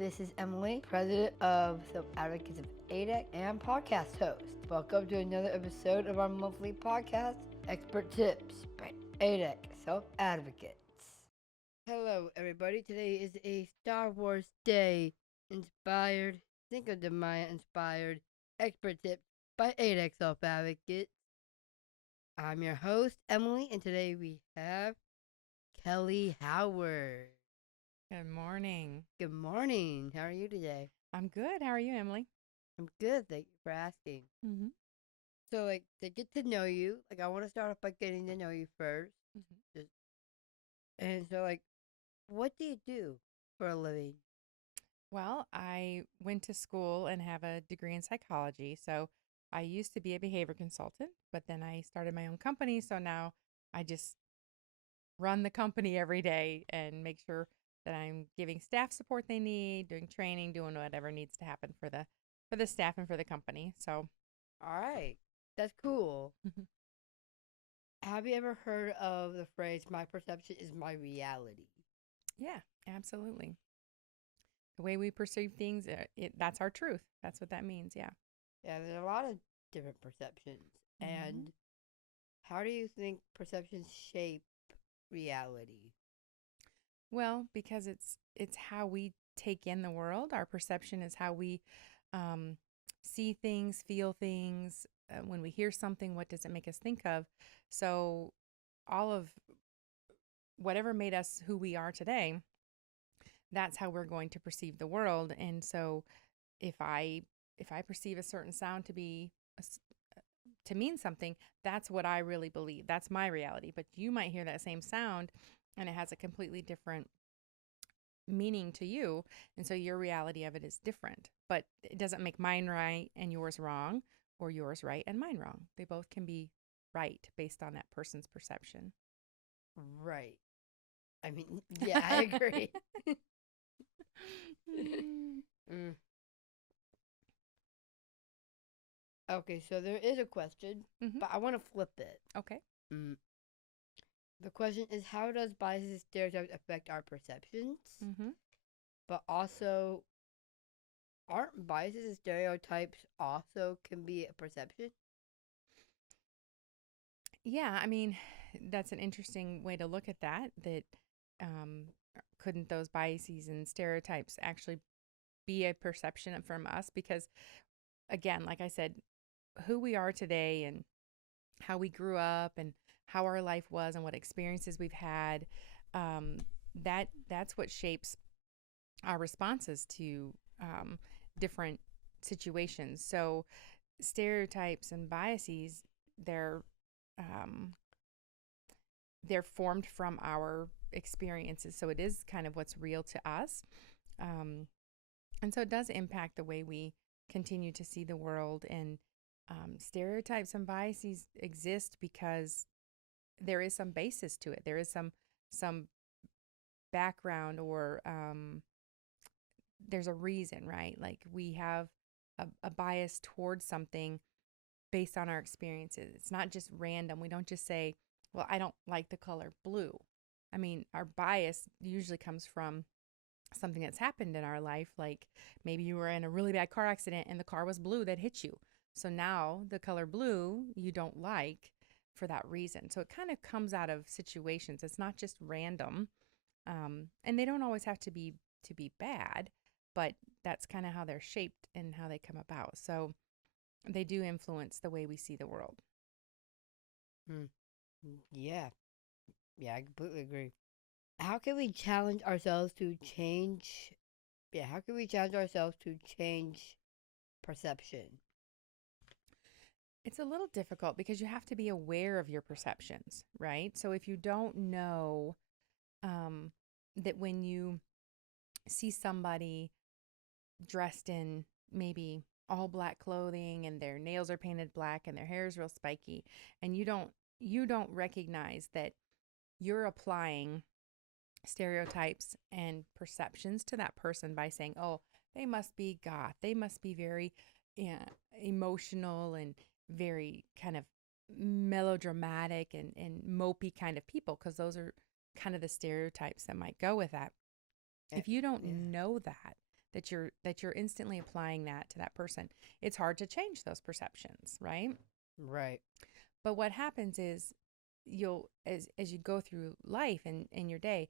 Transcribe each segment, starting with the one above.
This is Emily, president of Self Advocates of ADEC and podcast host. Welcome to another episode of our monthly podcast, Expert Tips by ADEC Self Advocates. Hello, everybody. Today is a Star Wars Day inspired, Cinco de Mayo inspired Expert Tips by ADEC Self Advocates. I'm your host, Emily, and today we have Kelly Howard. Good morning. Good morning. How are you today? I'm good. How are you, Emily? I'm good. Thank you for asking. Mm-hmm. So, to get to know you, I want to start off by getting to know you 1st. Mm-hmm. And so, what do you do for a living? Well, I went to school and have a degree in psychology. So I used to be a behavior consultant, but then I started my own company. So now I just run the company every day and make sure that I'm giving staff support they need, doing training, doing whatever needs to happen for the staff and for the company. So, All right. That's cool. Have you ever heard of the phrase, my perception is my reality? yeah, absolutely. The way we perceive things, that's our truth. That's what that means. Yeah. Yeah, there's a lot of different perceptions. Mm-hmm. And how do you think perceptions shape reality? Well, because it's how we take in the world. Our perception is how we um, see things, feel things. When we hear something, what does it make us think of? So, all of whatever made us who we are today, that's how we're going to perceive the world. And so, if I perceive a certain sound to be to mean something, that's what I really believe. That's my reality. But you might hear that same sound, and it has a completely different meaning to you, and so your reality of it is different, but it doesn't make mine right and yours wrong, or yours right and mine wrong. They both can be right based on that person's perception. Right. I mean, yeah, I agree. Mm. Okay, so there is a question, Mm-hmm. but I want to flip it. Okay. Mm. The question is, how does biases and stereotypes affect our perceptions? Mm-hmm. But also, aren't biases and stereotypes also can be a perception? Yeah, I mean, that's an interesting way to look at that. Um, couldn't those biases and stereotypes actually be a perception from us? Because again, like I said, who we are today and how we grew up and how our life was and what experiences we've had, um, that's what shapes our responses to different situations. So stereotypes and biases, they're um, they're formed from our experiences. So it is kind of what's real to us, um, and so it does impact the way we continue to see the world. And stereotypes and biases exist because there is some basis to it. There is some background, or there's a reason, right? Like we have a bias towards something based on our experiences. It's not just random. We don't just say, well, I don't like the color blue. I mean, our bias usually comes from something that's happened in our life. Like maybe you were in a really bad car accident and the car was blue that hit you. So now the color blue you don't like for that reason. So it kind of comes out of situations. It's not just random. And they don't always have to be bad, but that's kind of how they're shaped and how they come about. So they do influence the way we see the world. Hmm. Yeah. Yeah, I completely agree. How can we challenge ourselves to change? Yeah, how can we challenge ourselves to change perception? It's a little difficult because you have to be aware of your perceptions, right? So if you don't know um, that when you see somebody dressed in maybe all black clothing and their nails are painted black and their hair is real spiky, and you don't recognize that you're applying stereotypes and perceptions to that person by saying, oh, they must be goth, they must be very yeah, emotional and very kind of melodramatic and mopey kind of people, because those are kind of the stereotypes that might go with that. Eh, If you don't yeah. know that, that you're instantly applying that to that person. It's hard to change those perceptions, right? Right. But what happens is you'll as you go through life and in your day,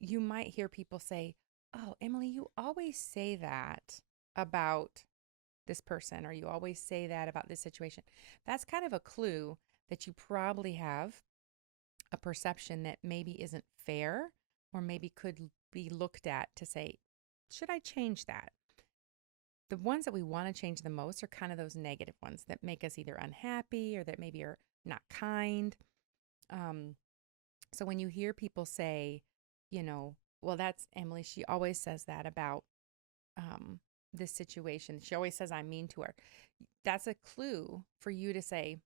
you might hear people say, "Oh, Emily, you always say that about this person, or you always say that about this situation." That's kind of a clue that you probably have a perception that maybe isn't fair, or maybe could be looked at to say, should I change that? The ones that we want to change the most are kind of those negative ones that make us either unhappy or that maybe are not kind. Um, so when you hear people say, well, that's Emily, she always says that about um, this situation. She always says I'm mean to her. That's a clue for you to say,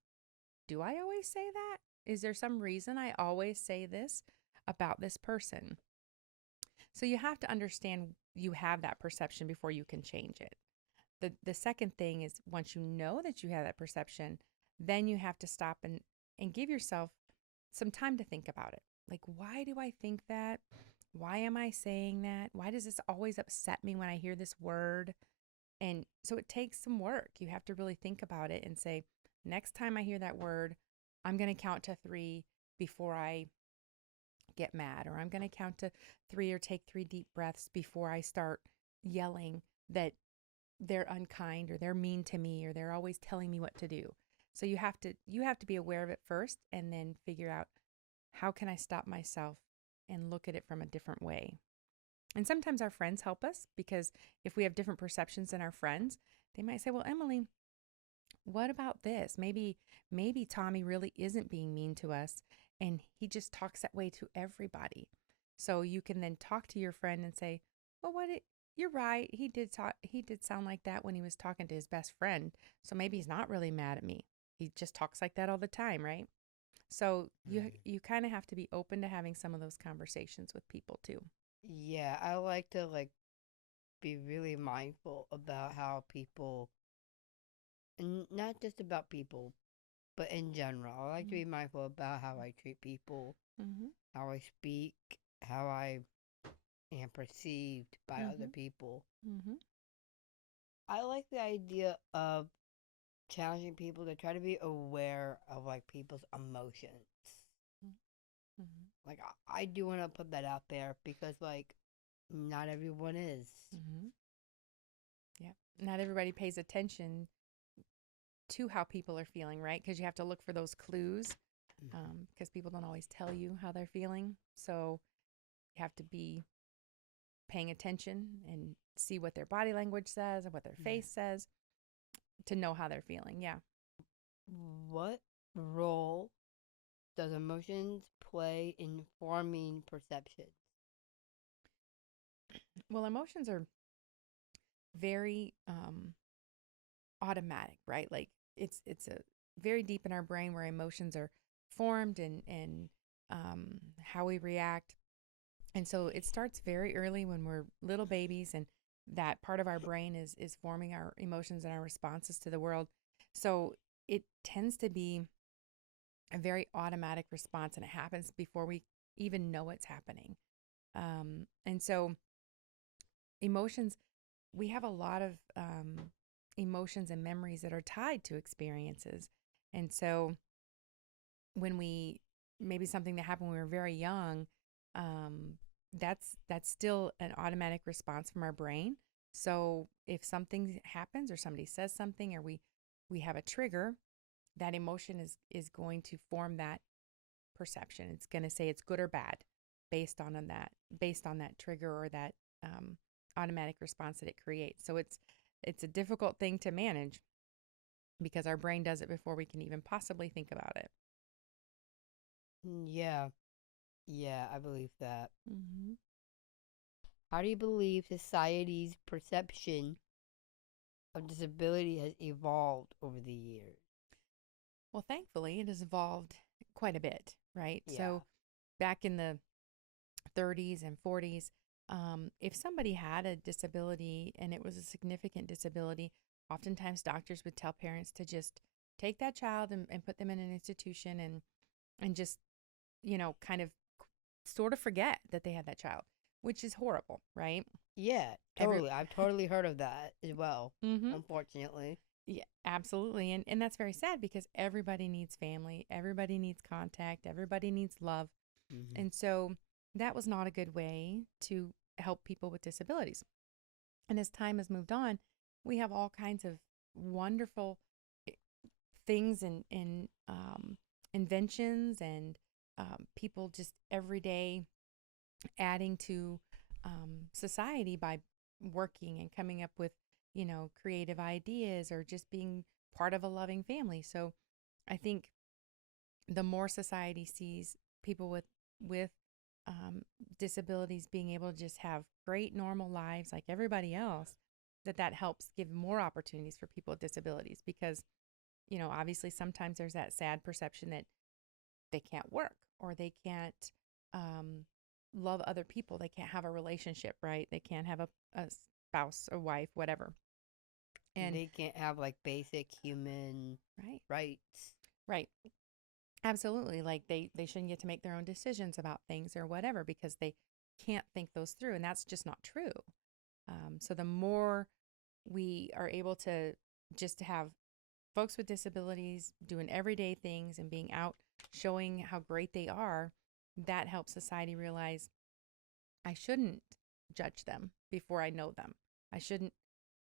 do I always say that? Is there some reason I always say this about this person? So you have to understand you have that perception before you can change it. The second thing is, once you know that you have that perception, then you have to stop and give yourself some time to think about it. Like, why do I think that? Why am I saying that? Why does this always upset me when I hear this word? And so it takes some work. You have to really think about it and say, next time I hear that word, I'm going to count to 3 before I get mad, or I'm going to count to 3 or take 3 deep breaths before I start yelling that they're unkind or they're mean to me or they're always telling me what to do. So you have to be aware of it first, and then figure out, how can I stop myself and look at it from a different way. And sometimes our friends help us, because if we have different perceptions than our friends, they might say, well, Emily, what about this? Maybe Tommy really isn't being mean to us, and he just talks that way to everybody. So you can then talk to your friend and say, well, you're right. He did sound like that when he was talking to his best friend. So maybe he's not really mad at me. He just talks like that all the time, right? So you kind of have to be open to having some of those conversations with people too. Yeah, I like to be really mindful about how people, and not just about people, but in general. I like to be mindful about how I treat people, Mm-hmm. how I speak, how I am perceived by other Mm-hmm. people. Mm-hmm. I like the idea of challenging people to try to be aware of people's emotions. Mm-hmm. I do want to put that out there, because not everyone is. Mm-hmm. Yeah. Not everybody pays attention to how people are feeling, right? Because you have to look for those clues, because people don't always tell you how they're feeling. So you have to be paying attention and see what their body language says and what their face says to know how they're feeling. Yeah. What role does emotions play in forming perception? Well, emotions are very automatic, right? Like it's a very deep in our brain where emotions are formed, and how we react. And so it starts very early when we're little babies, and that part of our brain is forming our emotions and our responses to the world. So it tends to be a very automatic response, and it happens before we even know it's happening. And so emotions, we have a lot of emotions and memories that are tied to experiences. And so when we, maybe something that happened when we were very young, that's still an automatic response from our brain. So if something happens or somebody says something, or we have a trigger, that emotion is going to form that perception. It's going to say it's good or bad based on that trigger, or that automatic response that it creates. So it's a difficult thing to manage, because our brain does it before we can even possibly think about it. Yeah, yeah, I believe that. Mm-hmm. How do you believe society's perception of disability has evolved over the years? Well, thankfully, it has evolved quite a bit, right? Yeah. So back in the 30s and 40s, if somebody had a disability and it was a significant disability, oftentimes doctors would tell parents to just take that child and put them in an institution, and just, kind of sort of forget that they had that child. which is horrible, right? Yeah, Every totally. I've totally heard of that as well, mm-hmm. unfortunately. Yeah, absolutely. And that's very sad because everybody needs family, everybody needs contact, everybody needs love. Hmm. And so that was not a good way to help people with disabilities. And as time has moved on, we have all kinds of wonderful things and inventions and people just every day adding to society by working and coming up with, creative ideas or just being part of a loving family. So I think the more society sees people with um, disabilities being able to just have great normal lives like everybody else, that helps give more opportunities for people with disabilities because obviously sometimes there's that sad perception that they can't work or they can't um, love other people. They can't have a relationship, right? They can't have a spouse or wife, whatever. And They can't have like basic human right, rights. right. Absolutely. Like they shouldn't get to make their own decisions about things or whatever because they can't think those through. And that's just not true. So the more we are able to just have folks with disabilities doing everyday things and being out showing how great they are, that helps society realize I shouldn't judge them before I know them. I shouldn't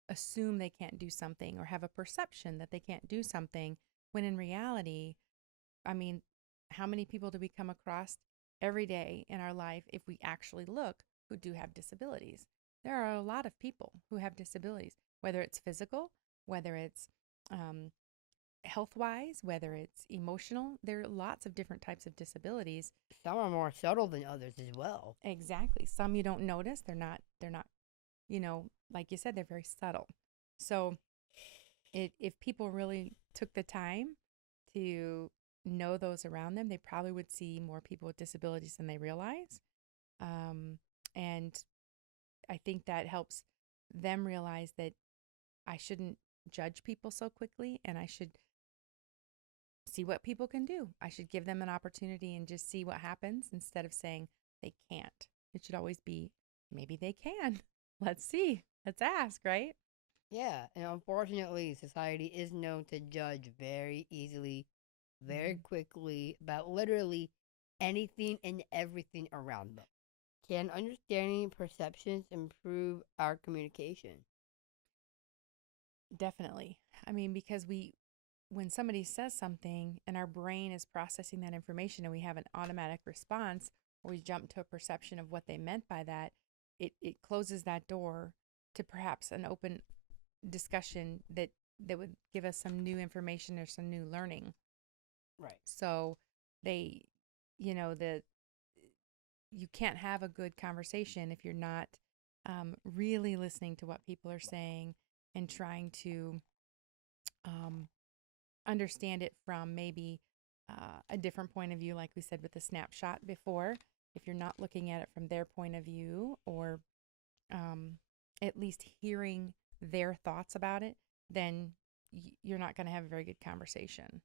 assume they can't do something or have a perception that they can't do something when in reality, I mean, how many people do we come across every day in our life if we actually look who do have disabilities? There are a lot of people who have disabilities, whether it's physical, whether it's um, health wise, whether it's emotional. There are lots of different types of disabilities. Some are more subtle than others as well. Exactly. Some you don't notice. They're not, like you said, they're very subtle. So if people really took the time to know those around them, they probably would see more people with disabilities than they realize. Um, and I think that helps them realize that I shouldn't judge people so quickly and I should see what people can do. I should give them an opportunity and just see what happens instead of saying they can't. It should always be maybe they can. Let's see. Let's ask, right? Yeah, and unfortunately, society is known to judge very easily, very Mm-hmm. quickly about literally anything and everything around them. Can understanding perceptions improve our communication? Definitely. I mean, because when somebody says something and our brain is processing that information and we have an automatic response or we jump to a perception of what they meant by that, it closes that door to perhaps an open discussion that would give us some new information or some new learning. Right. So they, the you can't have a good conversation if you're not really listening to what people are saying and trying to um, understand it from maybe a different point of view, like we said with the snapshot before. If you're not looking at it from their point of view or um, at least hearing their thoughts about it, then you're not going to have a very good conversation.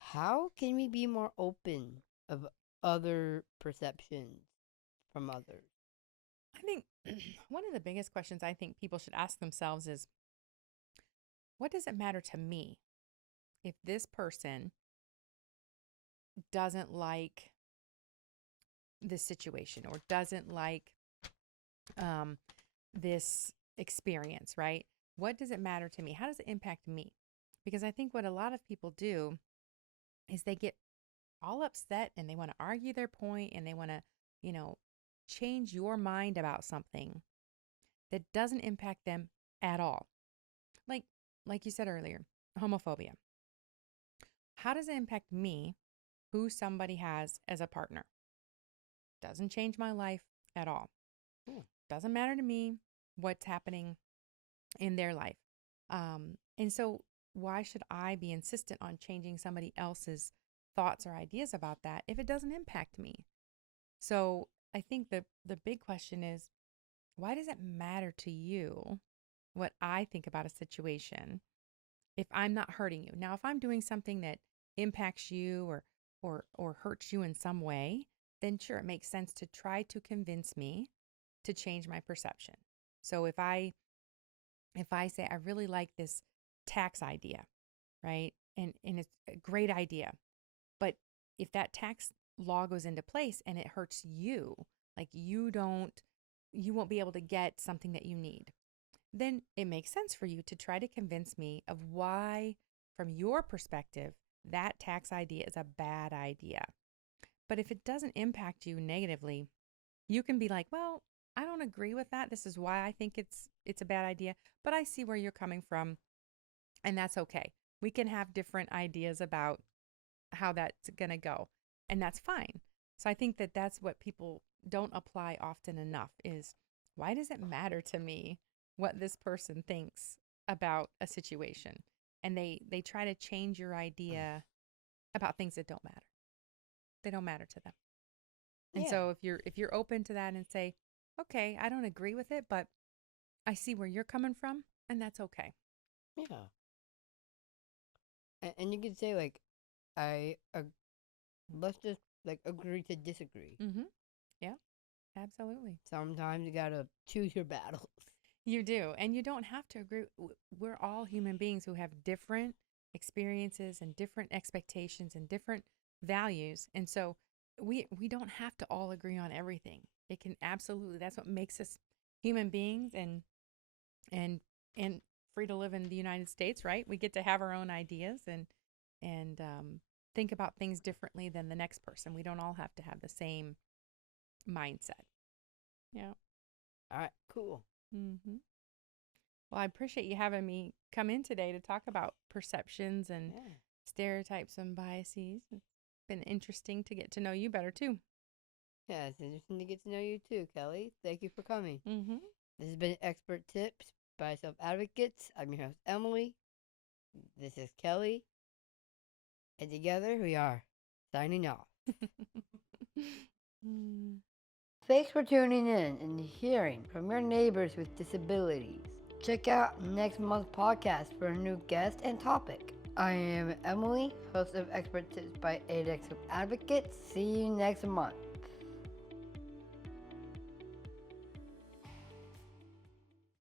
How can we be more open of other perceptions from others? I think one of the biggest questions I think people should ask themselves is what does it matter to me if this person doesn't like this situation or doesn't like um, this experience, right? What does it matter to me? How does it impact me? Because I think what a lot of people do is they get all upset and they want to argue their point and they want to, you know, change your mind about something that doesn't impact them at all. Like like you said earlier, homophobia. How does it impact me who somebody has as a partner? Doesn't change my life at all. Doesn't matter to me what's happening in their life. And so, why should I be insistent on changing somebody else's thoughts or ideas about that if it doesn't impact me? So, I think the big question is why does it matter to you what I think about a situation if I'm not hurting you? Now, if I'm doing something that impacts you or hurts you in some way, then sure, it makes sense to try to convince me to change my perception. So if I say I really like this tax idea, right? And it's a great idea. But if that tax law goes into place and it hurts you, like you won't be able to get something that you need, then it makes sense for you to try to convince me of why, from your perspective, that tax idea is a bad idea. But if it doesn't impact you negatively, you can be like, well, I don't agree with that. This is why I think it's a bad idea, but I see where you're coming from, and that's okay. We can have different ideas about how that's going to go, and that's fine. So I think that that's what people don't apply often enough is, why does it matter to me what this person thinks about a situation? And they try to change your idea about things that don't matter. They don't matter to them. And Yeah. so if you're open to that and say, okay, I don't agree with it, but I see where you're coming from, and that's okay. Yeah. And you can say like, let's just like agree to disagree. Mm-hmm. Yeah, absolutely. Sometimes you gotta choose your battles. You do. And you don't have to agree. We're all human beings who have different experiences and different expectations and different values. And so we don't have to all agree on everything. It can absolutely, that's what makes us human beings and and free to live in the United States, right? We get to have our own ideas and think about things differently than the next person. We don't all have to have the same mindset. Yeah. All right, cool. Mm-hmm. Well, I appreciate you having me come in today to talk about perceptions and Yeah. stereotypes and biases. It's been interesting to get to know you better too. Yeah, it's interesting to get to know you too, Kelly. Thank you for coming. Mm-hmm. This has been Expert Tips by Self Advocates. I'm your host, Emily. This is Kelly. And together we are signing off. Thanks for tuning in and hearing from your neighbors with disabilities. Check out next month's podcast for a new guest and topic. I am Emily, host of Expert Tips by ADEC Self Advocates. See you next month.